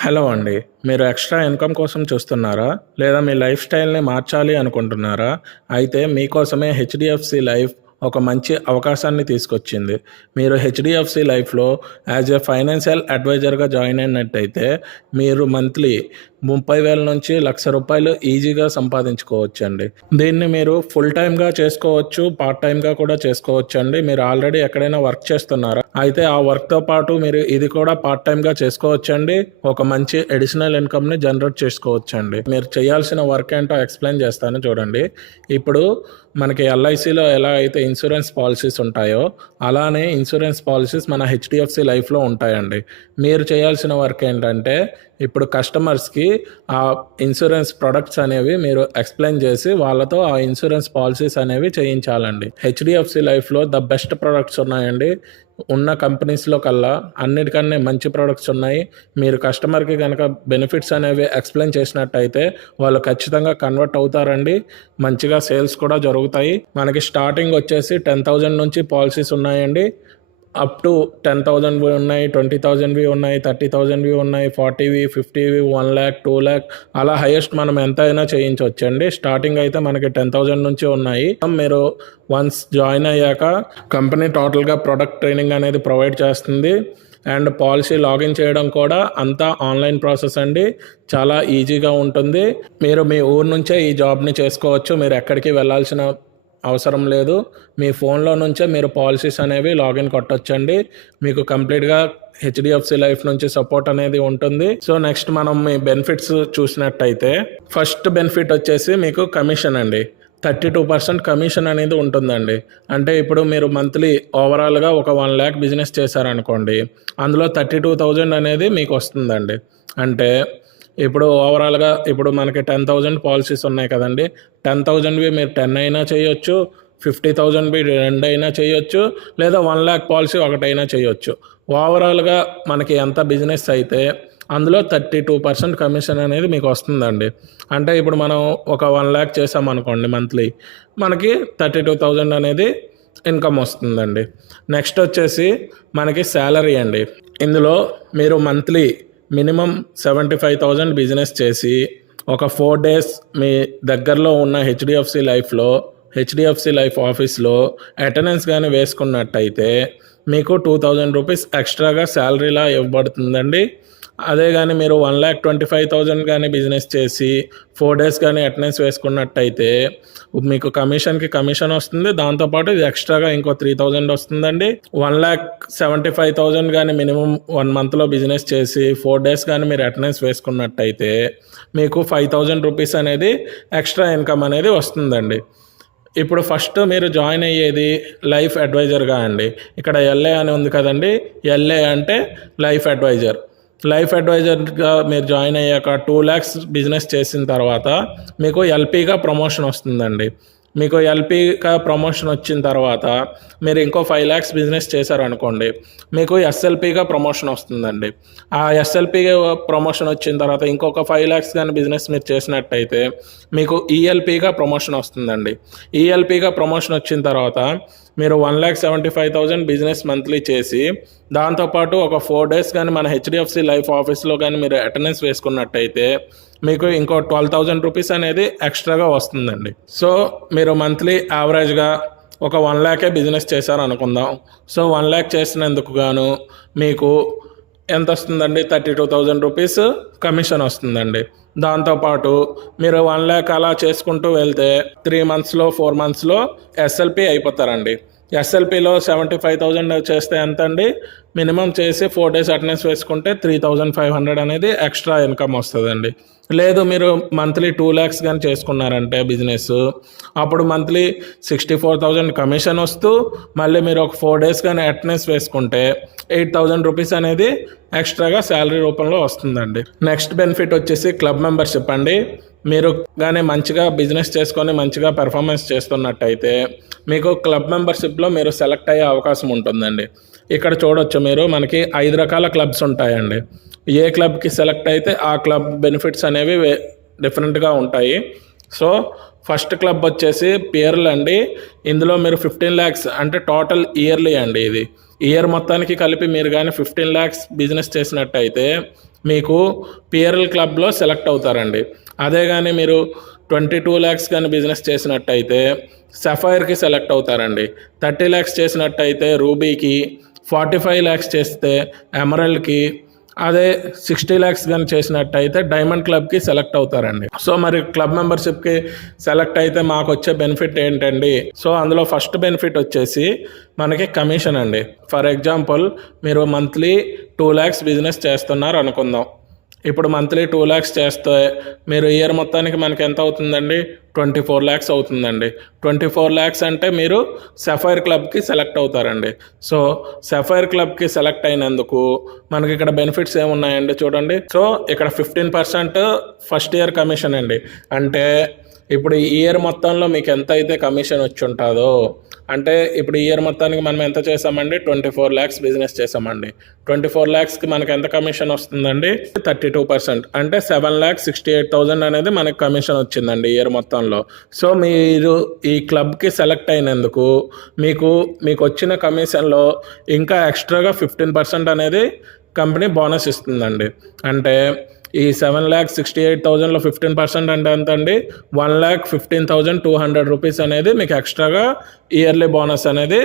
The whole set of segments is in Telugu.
హలో అండి. మీరు ఎక్స్ట్రా ఇన్కమ్ కోసం చూస్తున్నారా? లేదా మీ లైఫ్ స్టైల్‌ని మార్చాలి అనుకుంటున్నారా? అయితే మీకోసమే హెచ్‌డీఎఫ్‌సీ లైఫ్ ఒక మంచి అవకాశాన్ని తీసుకొచ్చింది. మీరు హెచ్‌డీఎఫ్‌సీ లైఫ్‌లో యాజ్ ఎ ఫైనాన్షియల్ అడ్వైజర్‌గా జాయిన్ అయినట్టయితే మీరు మంత్లీ 30,000 నుంచి రూ. 1,00,000 ఈజీగా సంపాదించుకోవచ్చండి. దీన్ని మీరు ఫుల్ టైమ్‌గా చేసుకోవచ్చు, పార్ట్ టైమ్‌గా కూడా చేసుకోవచ్చండి. మీరు ఆల్రెడీ ఎక్కడైనా వర్క్ చేస్తున్నారా? అయితే ఆ వర్క్‌తో పాటు మీరు ఇది కూడా పార్ట్ టైమ్‌గా చేసుకోవచ్చండి. ఒక మంచి అడిషనల్ ఇన్కమ్‌ని జనరేట్ చేసుకోవచ్చండి. మీరు చేయాల్సిన వర్క్ ఏంటో ఎక్స్‌ప్లెయిన్ చేస్తాను చూడండి. ఇప్పుడు మనకి ఎల్ఐసిలో ఎలా అయితే ఇన్సూరెన్స్ పాలసీస్ ఉంటాయో అలానే ఇన్సూరెన్స్ పాలసీస్ మన హెచ్‌డీఎఫ్‌సీ లైఫ్‌లో ఉంటాయండి. మీరు చేయాల్సిన వర్క్ ఏంటంటే ఇప్పుడు కస్టమర్స్‌కి ఆ ఇన్సూరెన్స్ ప్రొడక్ట్స్ అనేవి మీరు ఎక్స్‌ప్లెయిన్ చేసి వాళ్ళతో ఆ ఇన్సూరెన్స్ పాలసీస్ అనేవి చేయించాలండి. హెచ్‌డీఎఫ్‌సీ లైఫ్‌లో ద బెస్ట్ ప్రొడక్ట్స్ ఉన్నాయండి. ఉన్న కంపెనీస్‌లో కల్లా అన్నిటికన్నా మంచి ప్రొడక్ట్స్ ఉన్నాయి. మీరు కస్టమర్‌కి గనక బెనిఫిట్స్ అనేవి ఎక్స్‌ప్లెయిన్ చేసినట్టయితే వాళ్ళు ఖచ్చితంగా కన్వర్ట్ అవుతారండి. మంచిగా సేల్స్ కూడా జరుగుతాయి. మనకి స్టార్టింగ్ వచ్చేసి 10,000 నుంచి పాలసీస్ ఉన్నాయండి. అప్ టు 10,000వి ఉన్నాయి, 20,000వి ఉన్నాయి, 30,000వి ఉన్నాయి, 40వి, 50వి, 1,00,000, 2,00,000 అలా హైయెస్ట్ మనం ఎంత అయినా చేయించవచ్చండి. స్టార్టింగ్ అయితే మనకి 10,000 నుంచి ఉన్నాయి. మీరు వన్స్ జాయిన్ అయ్యాక కంపెనీ టోటల్గా ప్రొడక్ట్ ట్రైనింగ్ అనేది ప్రొవైడ్ చేస్తుంది. అండ్ పాలసీ లాగిన్ చేయడం కూడా అంతా ఆన్లైన్ ప్రాసెస్ అండి. చాలా ఈజీగా ఉంటుంది. మీరు మీ ఊరు నుంచే ఈ జాబ్ని చేసుకోవచ్చు. మీరు ఎక్కడికి వెళ్ళాల్సిన అవసరం లేదు. మీ ఫోన్లో నుంచే మీరు పాలసీస్ అనేవి లాగిన్ కొట్టొచ్చండి. మీకు కంప్లీట్గా హెచ్‌డీఎఫ్‌సీ లైఫ్ నుంచి సపోర్ట్ అనేది ఉంటుంది. సో నెక్స్ట్ మనం మీ బెనిఫిట్స్ చూసినట్టయితే ఫస్ట్ బెనిఫిట్ వచ్చేసి మీకు కమిషన్ అండి. 32% కమిషన్ అనేది ఉంటుందండి. అంటే ఇప్పుడు మీరు మంత్లీ ఓవరాల్గా ఒక 1,00,000 బిజినెస్ చేశారనుకోండి, అందులో 32,000 అనేది మీకు వస్తుందండి. అంటే ఇప్పుడు ఓవరాల్గా ఇప్పుడు మనకి 10,000 పాలసీస్ ఉన్నాయి కదండి. 10,000వి మీరు 10 అయినా చేయొచ్చు, 50,000వి 2 అయినా చేయొచ్చు, లేదా 1,00,000 పాలసీ ఒకటైనా చేయొచ్చు. ఓవరాల్గా మనకి ఎంత బిజినెస్ అయితే అందులో 32% కమిషన్ అనేది మీకు వస్తుందండి. అంటే ఇప్పుడు మనం ఒక 1,00,000 చేసామనుకోండి మంత్లీ, మనకి 32,000 అనేది ఇన్కమ్ వస్తుందండి. నెక్స్ట్ వచ్చేసి మనకి శాలరీ అండి. ఇందులో మీరు మంత్లీ మినిమం 75,000 బిజినెస్ చేసి ఒక 4 డేస్ మీ దగ్గరలో ఉన్న హెచ్‌డీఎఫ్‌సీ లైఫ్ ఆఫీస్లో అటెండెన్స్ కానీ వేసుకున్నట్టయితే మీకు 2,000 రూపీస్ ఎక్స్ట్రాగా శాలరీలా ఇవ్వబడుతుందండి. అదే కానీ మీరు 1,25,000 కానీ బిజినెస్ చేసి 4 డేస్ కానీ అటెండెన్స్ వేసుకున్నట్టయితే మీకు కమిషన్ వస్తుంది. దాంతోపాటు ఇది ఎక్స్ట్రాగా ఇంకో 3,000 వస్తుందండి. 1,75,000 కానీ మినిమం 1 మంత్లో బిజినెస్ చేసి 4 డేస్ కానీ మీరు అటెండెన్స్ వేసుకున్నట్టయితే మీకు 5,000 రూపీస్ అనేది ఎక్స్ట్రా ఇన్కమ్ అనేది వస్తుందండి. ఇప్పుడు ఫస్ట్ మీరు జాయిన్ అయ్యేది లైఫ్ అడ్వైజర్గా అండి. ఇక్కడ ఎల్ఏ అని ఉంది కదండి. ఎల్ఏ అంటే లైఫ్ అడ్వైజర్గా మీరు జాయిన్ అయ్యాక 2 lakhs బిజినెస్ చేసిన తర్వాత మీకు ఎల్పీగా ప్రమోషన్ వస్తుందండి. మీకు ఎల్పీగా ప్రమోషన్ వచ్చిన తర్వాత మీరు ఇంకో 5 lakhs బిజినెస్ చేశారనుకోండి, మీకు ఎస్ఎల్పీగా ప్రమోషన్ వస్తుందండి. ఆ ఎస్ఎల్పీ ప్రమోషన్ వచ్చిన తర్వాత ఇంకొక 5 lakhs కానీ బిజినెస్ మీరు చేసినట్టయితే మీకు ఈఎల్పీగా ప్రమోషన్ వస్తుందండి. ఈఎల్పీగా ప్రమోషన్ వచ్చిన తర్వాత మీరు 1,75,000 బిజినెస్ మంత్లీ చేసి దాంతోపాటు ఒక 4 డేస్ కానీ మన హెచ్‌డీఎఫ్‌సీ లైఫ్ ఆఫీస్లో కానీ మీరు అటెండెన్స్ వేసుకున్నట్టయితే మీకు ఇంకో 12,000 రూపీస్ అనేది ఎక్స్ట్రాగా వస్తుందండి. సో మీరు మంత్లీ యావరేజ్గా ఒక 1,00,000 బిజినెస్ చేశారు అనుకుందాం. సో 1,00,000 చేసినందుకు గాను మీకు ఎంత వస్తుందండి? 32,000 రూపీస్ కమిషన్ వస్తుందండి. దాంతోపాటు మీరు 1,00,000 అలా చేసుకుంటూ వెళ్తే 3 మంత్స్లో 4 మంత్స్లో ఎస్ఎల్పి అయిపోతారండి. ఎస్ఎల్పిలో 75,000 చేస్తే ఎంత అండి? మినిమం చేసి 4 డేస్ అటెండెన్స్ వేసుకుంటే 3,500 అనేది ఎక్స్ట్రా ఇన్కమ్ వస్తుందండి. లేదు మీరు మంత్లీ 2 lakhs కానీ చేసుకున్నారంటే బిజినెస్, అప్పుడు మంత్లీ 64,000 కమిషన్ వస్తూ మళ్ళీ మీరు ఒక 4 డేస్ కానీ అటెండెన్స్ వేసుకుంటే 8,000 రూపీస్ అనేది ఎక్స్ట్రాగా శాలరీ రూపంలో వస్తుందండి. నెక్స్ట్ బెనిఫిట్ వచ్చేసి క్లబ్ మెంబర్షిప్ అండి. మీరు కానీ మంచిగా బిజినెస్ చేసుకొని మంచిగా పెర్ఫార్మెన్స్ చేస్తున్నట్టయితే మీకు క్లబ్ మెంబర్షిప్లో మీరు సెలెక్ట్ అయ్యే అవకాశం ఉంటుందండి. ఇక్కడ చూడొచ్చు మీరు, మనకి 5 రకాల క్లబ్స్ ఉంటాయండి. ఏ క్లబ్కి సెలెక్ట్ అయితే ఆ క్లబ్ బెనిఫిట్స్ అనేవి డిఫరెంట్గా ఉంటాయి. సో ఫస్ట్ క్లబ్ వచ్చేసి పేర్లు అండి. ఇందులో మీరు 15 lakhs అంటే టోటల్ ఇయర్లీ అండి. ఇది ఇయర్ మొత్తానికి కలిపి మీరు కానీ 15 lakhs బిజినెస్ చేసినట్టయితే మీకు పిఆర్ఎల్ క్లబ్లో సెలెక్ట్ అవుతారండి. అదే కానీ మీరు 22 lakhs కానీ బిజినెస్ చేసినట్టయితే సఫైర్కి సెలెక్ట్ అవుతారండి. 30 lakhs చేసినట్టయితే రూబీకి, 45 lakhs చేస్తే ఎమరల్డ్కి, అదే 60 lakhs కానీ చేసినట్టయితే డైమండ్ క్లబ్కి సెలెక్ట్ అవుతారండి. సో మరి క్లబ్ మెంబర్షిప్కి సెలెక్ట్ అయితే మాకు వచ్చే బెనిఫిట్ ఏంటండి? సో అందులో ఫస్ట్ బెనిఫిట్ వచ్చేసి మనకి కమిషన్ అండి. ఫర్ ఎగ్జాంపుల్ మీరు మంత్లీ 2 lakhs బిజినెస్ చేస్తున్నారు అనుకుందాం. ఇప్పుడు మంత్లీ 2 lakhs చేస్తే మీరు ఇయర్ మొత్తానికి మనకి ఎంత అవుతుందండి? 24 lakhs అవుతుందండి. 24 lakhs అంటే మీరు సఫైర్ క్లబ్కి సెలెక్ట్ అవుతారండి. సో సఫైర్ క్లబ్కి సెలెక్ట్ అయినందుకు మనకి ఇక్కడ బెనిఫిట్స్ ఏమున్నాయండి చూడండి. సో ఇక్కడ 15% ఫస్ట్ ఇయర్ కమిషన్ అండి. అంటే ఇప్పుడు ఈ ఇయర్ మొత్తంలో మీకు ఎంత అయితే కమిషన్ వచ్చి ఉంటుందో, అంటే ఇప్పుడు ఈ ఇయర్ మొత్తానికి మనం ఎంత చేసామండి? 24 lakhs బిజినెస్ చేసామండి. 24 lakhsకి మనకి ఎంత కమిషన్ వస్తుందండి? 32%, అంటే 7,68,000 అనేది మనకి కమిషన్ వచ్చిందండి ఇయర్ మొత్తంలో. సో మీరు ఈ క్లబ్కి సెలెక్ట్ అయినందుకు మీకు వచ్చిన కమిషన్లో ఇంకా ఎక్స్ట్రాగా 15% అనేది కంపెనీ బోనస్ ఇస్తుందండి. అంటే ఈ 7,68,000లో 15% అంటే ఎంత అండి? 1,15,200 రూపీస్ అనేది మీకు ఎక్స్ట్రాగా ఇయర్లీ బోనస్ అనేది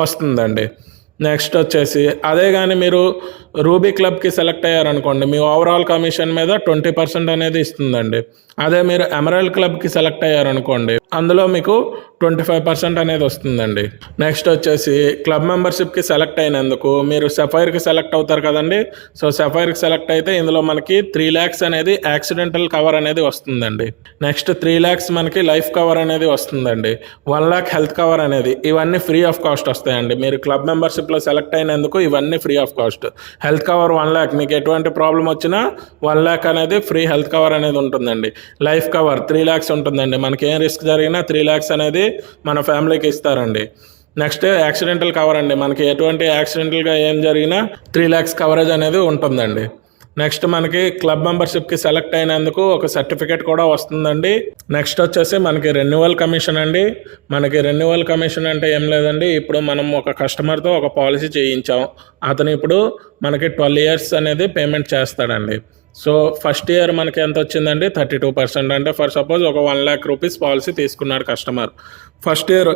వస్తుందండి. నెక్స్ట్ వచ్చేసి అదే కానీ మీరు రూబీ క్లబ్కి సెలెక్ట్ అయ్యారనుకోండి, మీ ఓవరాల్ కమిషన్ మీద 20% అనేది ఇస్తుందండి. అదే మీరు ఎమరాల్డ్ క్లబ్కి సెలెక్ట్ అయ్యారనుకోండి, అందులో మీకు 25% అనేది వస్తుందండి. నెక్స్ట్ వచ్చేసి క్లబ్ మెంబర్షిప్కి సెలెక్ట్ అయినందుకు మీరు సఫైర్కి సెలెక్ట్ అవుతారు కదండి. సో సఫైర్కి సెలెక్ట్ అయితే ఇందులో మనకి 3 lakhs అనేది యాక్సిడెంటల్ కవర్ అనేది వస్తుందండి. నెక్స్ట్ 3 lakhs మనకి లైఫ్ కవర్ అనేది వస్తుందండి. 1 lakh హెల్త్ కవర్ అనేది, ఇవన్నీ ఫ్రీ ఆఫ్ కాస్ట్ వస్తాయండి. మీరు క్లబ్ మెంబర్షిప్లో సెలెక్ట్ అయినందుకు ఇవన్నీ free of cost. Health cover 1 lakh, మీకు ఎటువంటి ప్రాబ్లం వచ్చినా 1 lakh అనేది ఫ్రీ హెల్త్ కవర్ అనేది ఉంటుందండి. లైఫ్ కవర్ 3 lakhs ఉంటుందండి. మనకి ఏం రిస్క్ జరిగినా 3 lakhs అనేది మన ఫ్యామిలీకి ఇస్తారండి. నెక్స్ట్ యాక్సిడెంటల్ కవర్ అండి, మనకి ఎటువంటి యాక్సిడెంటల్గా ఏం జరిగినా 3 lakhs కవరేజ్ అనేది ఉంటుందండి. నెక్స్ట్ మనకి క్లబ్ మెంబర్షిప్కి సెలెక్ట్ అయినందుకు ఒక సర్టిఫికేట్ కూడా వస్తుందండి. నెక్స్ట్ వచ్చేసి మనకి రెన్యువల్ కమిషన్ అండి. మనకి రెన్యువల్ కమిషన్ అంటే ఏం లేదండి, ఇప్పుడు మనం ఒక కస్టమర్తో ఒక పాలసీ చేయించాం, అతను ఇప్పుడు మనకి 12 years అనేది పేమెంట్ చేస్తాడండి. సో ఫస్ట్ ఇయర్ మనకి ఎంత వచ్చిందండి? 32%, అంటే ఫర్ సపోజ్ ఒక 1 lakh రూపీస్ పాలసీ తీసుకున్నాడు కస్టమర్, ఫస్ట్ ఇయర్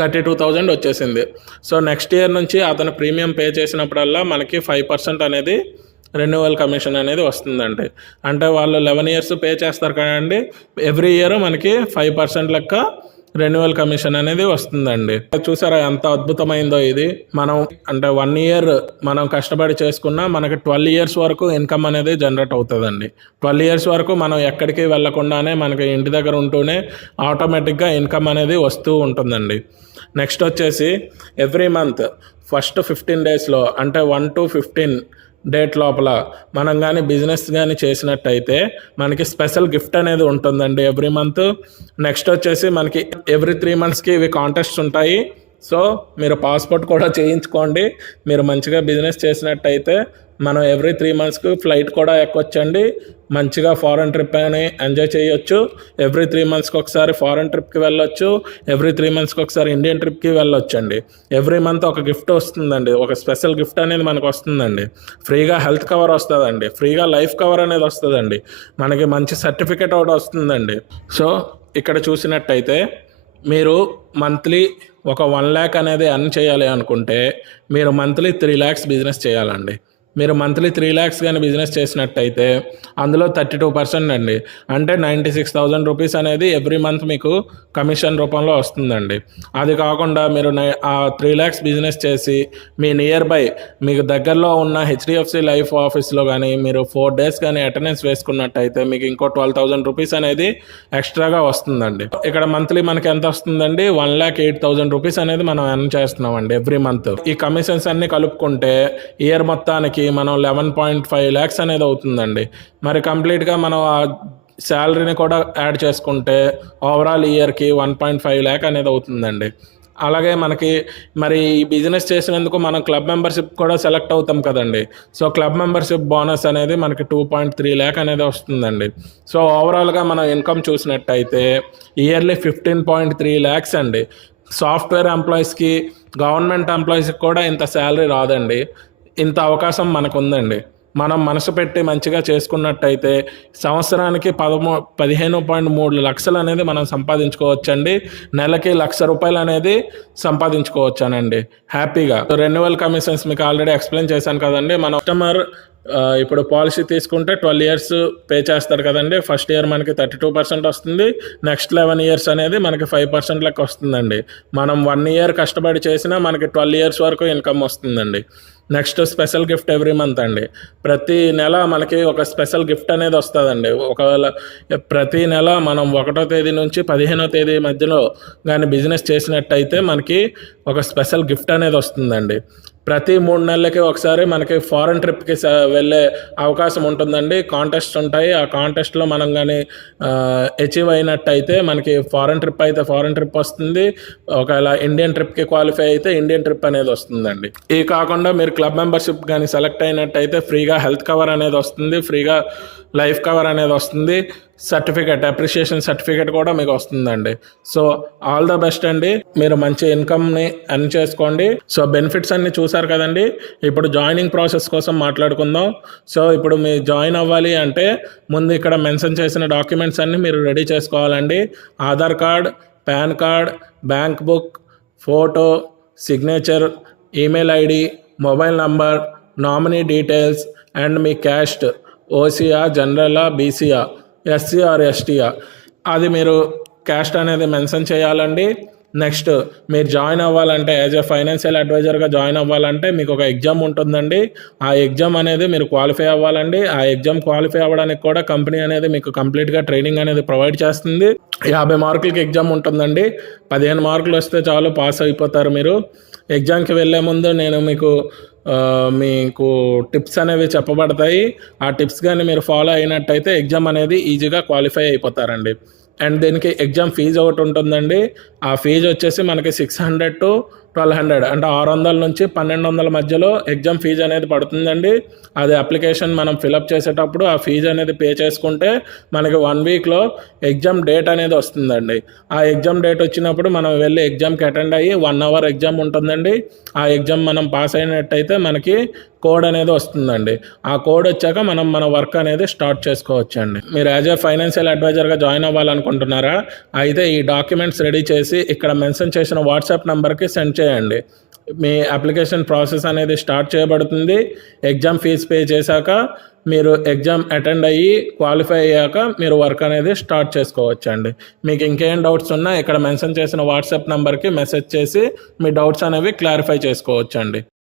32,000 వచ్చేసింది. సో నెక్స్ట్ ఇయర్ నుంచి అతను ప్రీమియం పే చేసినప్పుడల్లా మనకి 5% అనేది రెన్యువల్ కమిషన్ అనేది వస్తుందండి. అంటే వాళ్ళు 11 years పే చేస్తారు కదండి, ఎవ్రీ ఇయర్ మనకి 5% లెక్క రెన్యువల్ కమిషన్ అనేది వస్తుందండి. చూసారా ఎంత అద్భుతమైందో ఇది. మనం అంటే 1 year మనం కష్టపడి చేసుకున్నా మనకి 12 years వరకు ఇన్కమ్ అనేది జనరేట్ అవుతుందండి. 12 years వరకు మనం ఎక్కడికి వెళ్ళకుండానే మనకి ఇంటి దగ్గర ఉంటూనే ఆటోమేటిక్గా ఇన్కమ్ అనేది వస్తూ ఉంటుందండి. నెక్స్ట్ వచ్చేసి ఎవ్రీ మంత్ ఫస్ట్ 15 daysలో, అంటే 1 to 15 డేట్ లోపల మనం కానీ బిజినెస్ కానీ చేసినట్టయితే మనకి స్పెషల్ గిఫ్ట్ అనేది ఉంటుందండి ఎవ్రీ మంత్. నెక్స్ట్ వచ్చేసి మనకి ఎవ్రీ 3 monthsకి ఇవి కాంటెస్ట్స్ ఉంటాయి. సో మీరు పాస్పోర్ట్ కూడా చేయించుకోండి. మీరు మంచిగా బిజినెస్ చేసినట్టయితే మనం ఎవ్రీ 3 monthsకి ఫ్లైట్ కూడా ఎక్కొచ్చండి, మంచిగా ఫారెన్ ట్రిప్ అని ఎంజాయ్ చేయొచ్చు. ఎవ్రీ 3 monthsకి ఒకసారి ఫారెన్ ట్రిప్కి వెళ్ళొచ్చు, ఎవ్రీ 3 monthsకి ఒకసారి ఇండియన్ ట్రిప్కి వెళ్ళొచ్చండి. ఎవ్రీ మంత్ ఒక గిఫ్ట్ వస్తుందండి, ఒక స్పెషల్ గిఫ్ట్ అనేది మనకు వస్తుందండి. ఫ్రీగా హెల్త్ కవర్ వస్తుందండి, ఫ్రీగా లైఫ్ కవర్ అనేది వస్తుందండి, మనకి మంచి సర్టిఫికేట్ ఒకటి వస్తుందండి. సో ఇక్కడ చూసినట్టయితే మీరు మంత్లీ ఒక 1 lakh అనేది ఎర్న్ చేయాలి అనుకుంటే మీరు మంత్లీ 3 lakhs బిజినెస్ చేయాలండి. మీరు మంత్లీ 3 lakhs కానీ బిజినెస్ చేసినట్టయితే అందులో 32% అండి, అంటే 96,000 రూపీస్ అనేది ఎవ్రీ మంత్ మీకు కమిషన్ రూపంలో వస్తుందండి. అది కాకుండా మీరు ఆ 3 lakhs బిజినెస్ చేసి మీ నియర్ బై మీకు దగ్గరలో ఉన్న హెచ్డిఎఫ్సి లైఫ్ ఆఫీస్లో కానీ మీరు 4 days కానీ అటెండెన్స్ వేసుకున్నట్టయితే మీకు ఇంకో 12,000 రూపీస్ అనేది ఎక్స్ట్రాగా వస్తుందండి. ఇక్కడ మంత్లీ మనకి ఎంత వస్తుందండి? 1,08,000 రూపీస్ అనేది మనం ఎర్న్ చేస్తున్నామండి ఎవ్రీ మంత్. ఈ కమిషన్స్ అన్ని కలుపుకుంటే ఇయర్ మొత్తానికి మనం 11.5 lakhs అనేది అవుతుందండి. మరి కంప్లీట్గా మనం ఆ శాలరీని కూడా యాడ్ చేసుకుంటే ఓవరాల్ ఇయర్కి 1.5 lakh అనేది అవుతుందండి. అలాగే మనకి మరి ఈ బిజినెస్ చేసినందుకు మనం క్లబ్ మెంబర్షిప్ కూడా సెలెక్ట్ అవుతాం కదండి. సో క్లబ్ మెంబర్షిప్ బోనస్ అనేది మనకి 2.3 lakh అనేది వస్తుందండి. సో ఓవరాల్గా మనం ఇన్కమ్ చూసినట్టయితే ఇయర్లీ 15.3 lakhs అండి. సాఫ్ట్వేర్ ఎంప్లాయీస్కి, గవర్నమెంట్ ఎంప్లాయీస్కి కూడా ఇంత శాలరీ రాదండి, ఇంత అవకాశం మనకు ఉందండి. మనం మనసు పెట్టి మంచిగా చేసుకున్నట్టయితే సంవత్సరానికి 15.3 లక్షలు అనేది మనం సంపాదించుకోవచ్చండి. నెలకి ₹1,00,000 అనేది సంపాదించుకోవచ్చానండి హ్యాపీగా. రెన్యువల్ కమిషన్స్ మీకు ఆల్రెడీ ఎక్స్ప్లెయిన్ చేశాను కదండి. మన కస్టమర్ ఇప్పుడు పాలసీ తీసుకుంటే 12 ఇయర్స్ పే చేస్తారు కదండి. ఫస్ట్ ఇయర్ మనకి 32% వస్తుంది. నెక్స్ట్ 11 ఇయర్స్ అనేది మనకి 5% లెక్క వస్తుందండి. మనం 1 ఇయర్ కష్టపడి చేసినా మనకి 12 ఇయర్స్ వరకు ఇన్కమ్ వస్తుందండి. Next special gift every month అండి. ప్రతి నెల మనకి ఒక స్పెషల్ గిఫ్ట్ అనేది వస్తుందండి. ఒకవేళ ప్రతి నెల మనం 1వ తేదీ నుంచి 15వ తేదీ మధ్యలో కానీ బిజినెస్ చేసినట్టయితే మనకి ఒక స్పెషల్ గిఫ్ట్ అనేది వస్తుందండి. ప్రతి 3 నెలలకి ఒకసారి మనకి ఫారెన్ ట్రిప్కి వెళ్ళే అవకాశం ఉంటుందండి. కాంటెస్ట్ ఉంటాయి. ఆ కాంటెస్ట్లో మనం కానీ అచీవ్ అయినట్టయితే మనకి ఫారెన్ ట్రిప్ అయితే ఫారెన్ ట్రిప్ వస్తుంది. ఒకవేళ ఇండియన్ ట్రిప్కి క్వాలిఫై అయితే ఇండియన్ ట్రిప్ అనేది వస్తుందండి. ఇది కాకుండా మీరు క్లబ్ మెంబర్షిప్ కానీ సెలెక్ట్ అయినట్టయితే ఫ్రీగా హెల్త్ కవర్ అనేది వస్తుంది. ఫ్రీగా లైఫ్ కవర్ అనేది వస్తుంది. సర్టిఫికేట్, అప్రిషియేషన్ సర్టిఫికేట్ కూడా మీకు వస్తుందండి. సో ఆల్ ద బెస్ట్ అండి. మీరు మంచి ఇన్కమ్ని ఎర్న్ చేసుకోండి. సో బెనిఫిట్స్ అన్నీ చూసారు కదండి. ఇప్పుడు జాయినింగ్ ప్రాసెస్ కోసం మాట్లాడుకుందాం. సో ఇప్పుడు మీరు జాయిన్ అవ్వాలి అంటే ముందు ఇక్కడ మెన్షన్ చేసిన డాక్యుమెంట్స్ అన్నీ మీరు రెడీ చేసుకోవాలండి. Aadhaar card, PAN card, bank book, photo, signature, email ID, mobile number, nominee details and మీ క్యాస్ట్ ఓసీఆ, జనరలా, బీసీఆ, ఎస్సీ ఆర్ ఎస్టీఆ అది మీరు క్యాస్ట్ అనేది మెన్షన్ చేయాలండి. నెక్స్ట్ మీరు జాయిన్ అవ్వాలంటే యాజ్ ఎ ఫైనాన్షియల్ అడ్వైజర్గా జాయిన్ అవ్వాలంటే మీకు ఒక ఎగ్జామ్ ఉంటుందండి. ఆ ఎగ్జామ్ అనేది మీరు క్వాలిఫై అవ్వాలండి. ఆ ఎగ్జామ్ క్వాలిఫై అవ్వడానికి కూడా కంపెనీ అనేది మీకు కంప్లీట్గా ట్రైనింగ్ అనేది ప్రొవైడ్ చేస్తుంది. 50 మార్కులకి ఎగ్జామ్ ఉంటుందండి. 15 మార్కులు వస్తే చాలు, పాస్ అయిపోతారు మీరు. ఎగ్జామ్కి వెళ్ళే ముందు నేను మీకు టిప్స్ అనేవి చెప్పబడతాయి. ఆ టిప్స్ కానీ మీరు ఫాలో అయినట్టయితే ఎగ్జామ్ అనేది ఈజీగా క్వాలిఫై అయిపోతారండి. అండ్ దీనికి ఎగ్జామ్ ఫీజు ఒకటి ఉంటుందండి. ఆ ఫీజు వచ్చేసి మనకి 600 to 1200 అంటే 600 నుంచి 1200 మధ్యలో ఎగ్జామ్ ఫీజు అనేది పడుతుందండి. అది అప్లికేషన్ మనం ఫిలప్ చేసేటప్పుడు ఆ ఫీజు అనేది పే చేసుకుంటే మనకి 1 వీక్లో ఎగ్జామ్ డేట్ అనేది వస్తుందండి. ఆ ఎగ్జామ్ డేట్ వచ్చినప్పుడు మనం వెళ్ళి ఎగ్జామ్కి అటెండ్ అయ్యి 1 అవర్ ఎగ్జామ్ ఉంటుందండి. ఆ ఎగ్జామ్ మనం పాస్ అయినట్టయితే మనకి కోడ్ అనేది వస్తుందండి. ఆ కోడ్ వచ్చాక మనం మన వర్క్ అనేది స్టార్ట్ చేసుకోవచ్చండి. మీరు యాజ్ ఏ ఫైనాన్షియల్ అడ్వైజర్గా జాయిన్ అవ్వాలనుకుంటున్నారా? అయితే ఈ డాక్యుమెంట్స్ రెడీ చేసి ఇక్కడ మెన్షన్ చేసిన వాట్సాప్ నెంబర్కి సెండ్ చేయండి. మీ అప్లికేషన్ ప్రాసెస్ అనేది స్టార్ట్ చేయబడుతుంది. ఎగ్జామ్ ఫీజు పే చేశాక మీరు ఎగ్జామ్ అటెండ్ అయ్యి క్వాలిఫై అయ్యాక మీరు వర్క్ అనేది స్టార్ట్ చేసుకోవచ్చండి. మీకు ఇంకేం డౌట్స్ ఉన్నా ఇక్కడ మెన్షన్ చేసిన వాట్సాప్ నెంబర్కి మెసేజ్ చేసి మీ డౌట్స్ అనేవి క్లారిఫై చేసుకోవచ్చండి.